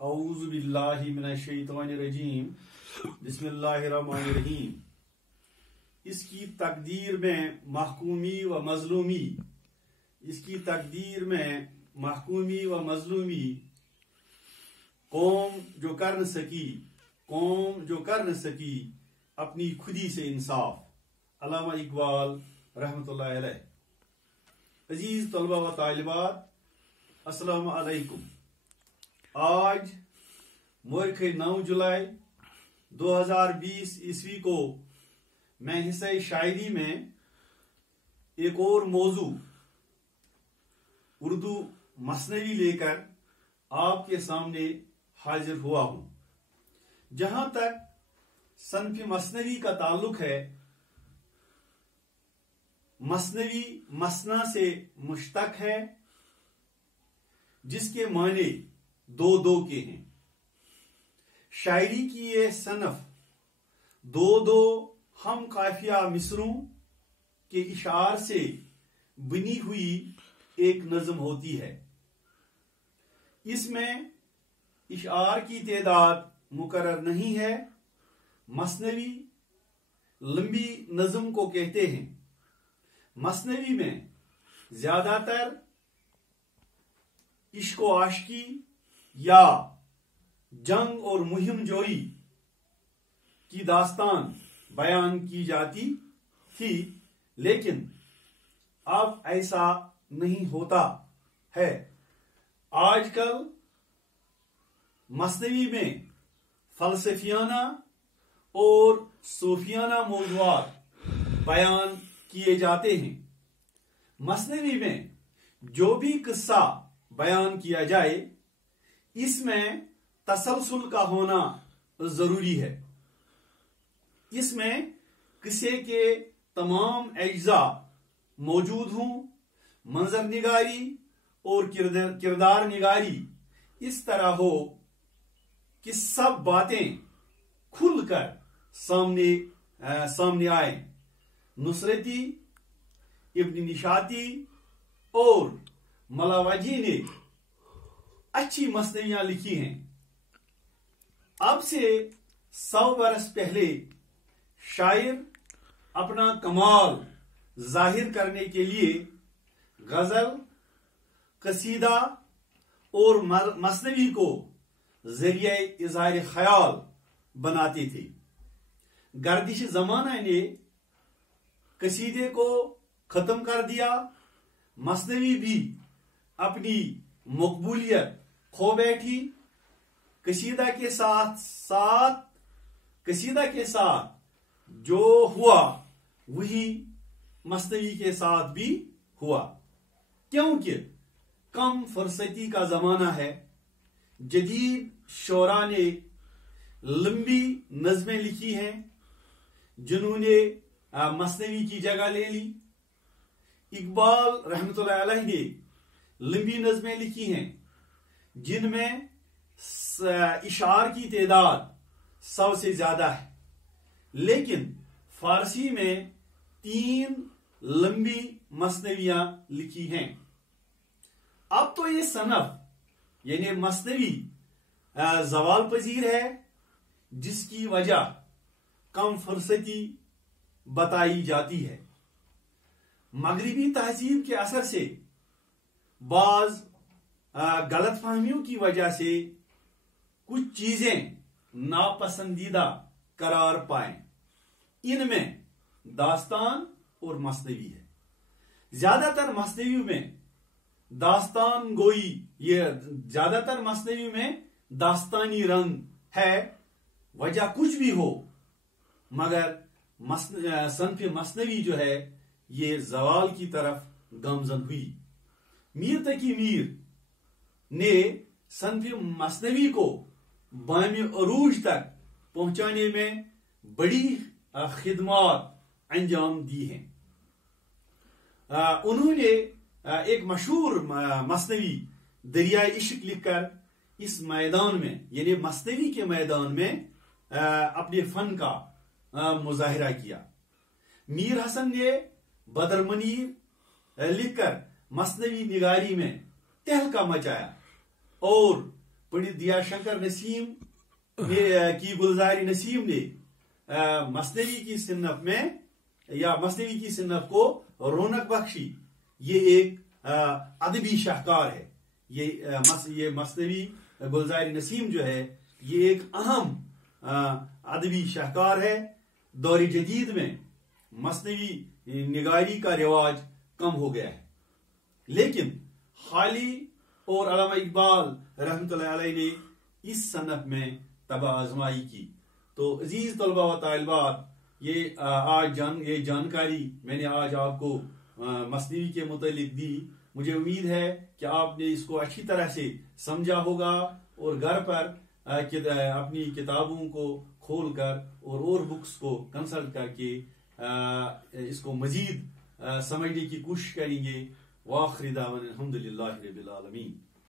औज़ु बिल्लाहि मिनश शैतानिर रजीम बिस्मिल्लाहिर रहमानिर रहीम। इसकी तकदीर में महकूमी व मजलूमी, इसकी तकदीर में महकूमी व मजलूमी, कौम जो कर न सकी, कौम जो कर न सकी अपनी खुदी से इंसाफ। अल्लामा इकबाल रहमतुल्लाह अलैह। अजीज तलबा व तालिबात, अस्सलामु अलैकुम। आज मुर्ख 9 जुलाई 2020 ईस्वी को मैं हिस्सा शायरी में एक और मौजू उर्दू मसनवी लेकर आपके सामने हाजिर हुआ हूं। जहां तक सनफ मसनवी का ताल्लुक है, मसनवी मसना से मुश्तक है, जिसके माने दो दो के हैं। शायरी की ये सनफ दो दो हम काफिया मिसरों के इशार से बनी हुई एक नज्म होती है। इसमें इशार की तादाद मुकर्रर नहीं है। मसनवी लंबी नज्म को कहते हैं। मसनवी में ज्यादातर इश्क व आशिकी या जंग और मुहिम जोई की दास्तान बयान की जाती थी, लेकिन अब ऐसा नहीं होता है। आजकल मसनवी में फलसफियाना और सूफियाना मौज़ूआत बयान किए जाते हैं। मसनवी में जो भी किस्सा बयान किया जाए, इसमें तसलसल का होना जरूरी है। इसमें किस्से के तमाम अज्जा मौजूद हों। मंजर निगारी और किरदार निगारी इस तरह हो कि सब बातें खुलकर सामने आए। नुसरती, इब्न निशाती और मलावजी ने अच्छी मसनवियां लिखी हैं। अब से 100 बरस पहले शायर अपना कमाल जाहिर करने के लिए गजल, कसीदा और मसनवी को जरिए इज़हार ख्याल बनाते थे। गर्दिश जमाना ने कसीदे को खत्म कर दिया। मसनवी भी अपनी मकबूलियत खो बैठी। कसीदा के साथ जो हुआ वही मसनवी के साथ भी हुआ, क्योंकि कम फुर्सती का जमाना है। जदीद शोरा ने लंबी नज़में लिखी हैं, जिन्होंने मसनवी की जगह ले ली। इकबाल रहमतुल्लाह अलैह ने लंबी नज़में लिखी हैं, जिनमें इशार की तादाद 100 से ज्यादा है। लेकिन फारसी में 3 लंबी मसनवियां लिखी हैं। अब तो ये सनफ यानी मसनवी जवाल पजीर है, जिसकी वजह कम फुर्सती बताई जाती है। मगरिबी तहजीब के असर से बाज गलत फहमियों की वजह से कुछ चीजें नापसंदीदा करार पाए। इनमें दास्तान और मसनवी है। ज्यादातर मसनवी में दास्तान गोई, ये ज्यादातर मसनवी में दास्तानी रंग है। वजह कुछ भी हो, मगर सनफ मसनवी जो है ये जवाल की तरफ गमजन हुई। मीर तकी मीर ने सनफ मसनवी को बाम अरूज तक पहुंचाने में बड़ी खिदमत अंजाम दी हैं। उन्होंने एक मशहूर मसनवी दरिया इश्क लिखकर इस मैदान में यानी मसनवी के मैदान में अपने फन का मुजाहिरा किया। मीर हसन ने बदरमनीर लिखकर मसनवी निगारी में तहलका मचाया और پنڈت دیا شنکر نسیم کی گلزاری نسیم نے مثنوی کی صنف میں یا مثنوی کی صنف کو رونق بخشی. یہ ایک ادبی شاہکار ہے. یہ مثنوی گلزاری نسیم جو ہے یہ ایک اہم ادبی شاہکار ہے. دور جدید میں مثنوی نگاری کا رواج کم ہو گیا ہے، لیکن حالی اور علامہ اقبال رحمۃ اللہ علیہ نے اس صنف میں طبع آزمائی کی. تو عزیز طلبہ و طالبات، یہ جانکاری میں نے آج آپ کو مثنوی کے متعلق دی. مجھے امید ہے کہ آپ نے اس کو اچھی طرح سے سمجھا ہوگا اور گھر پر اپنی کتابوں کو کھول کر اور بکس کو کنسلٹ کر کے اس کو مزید سمجھنے کی کوشش کریں گے. وآخر دعوانا الحمدللہ رب العالمین.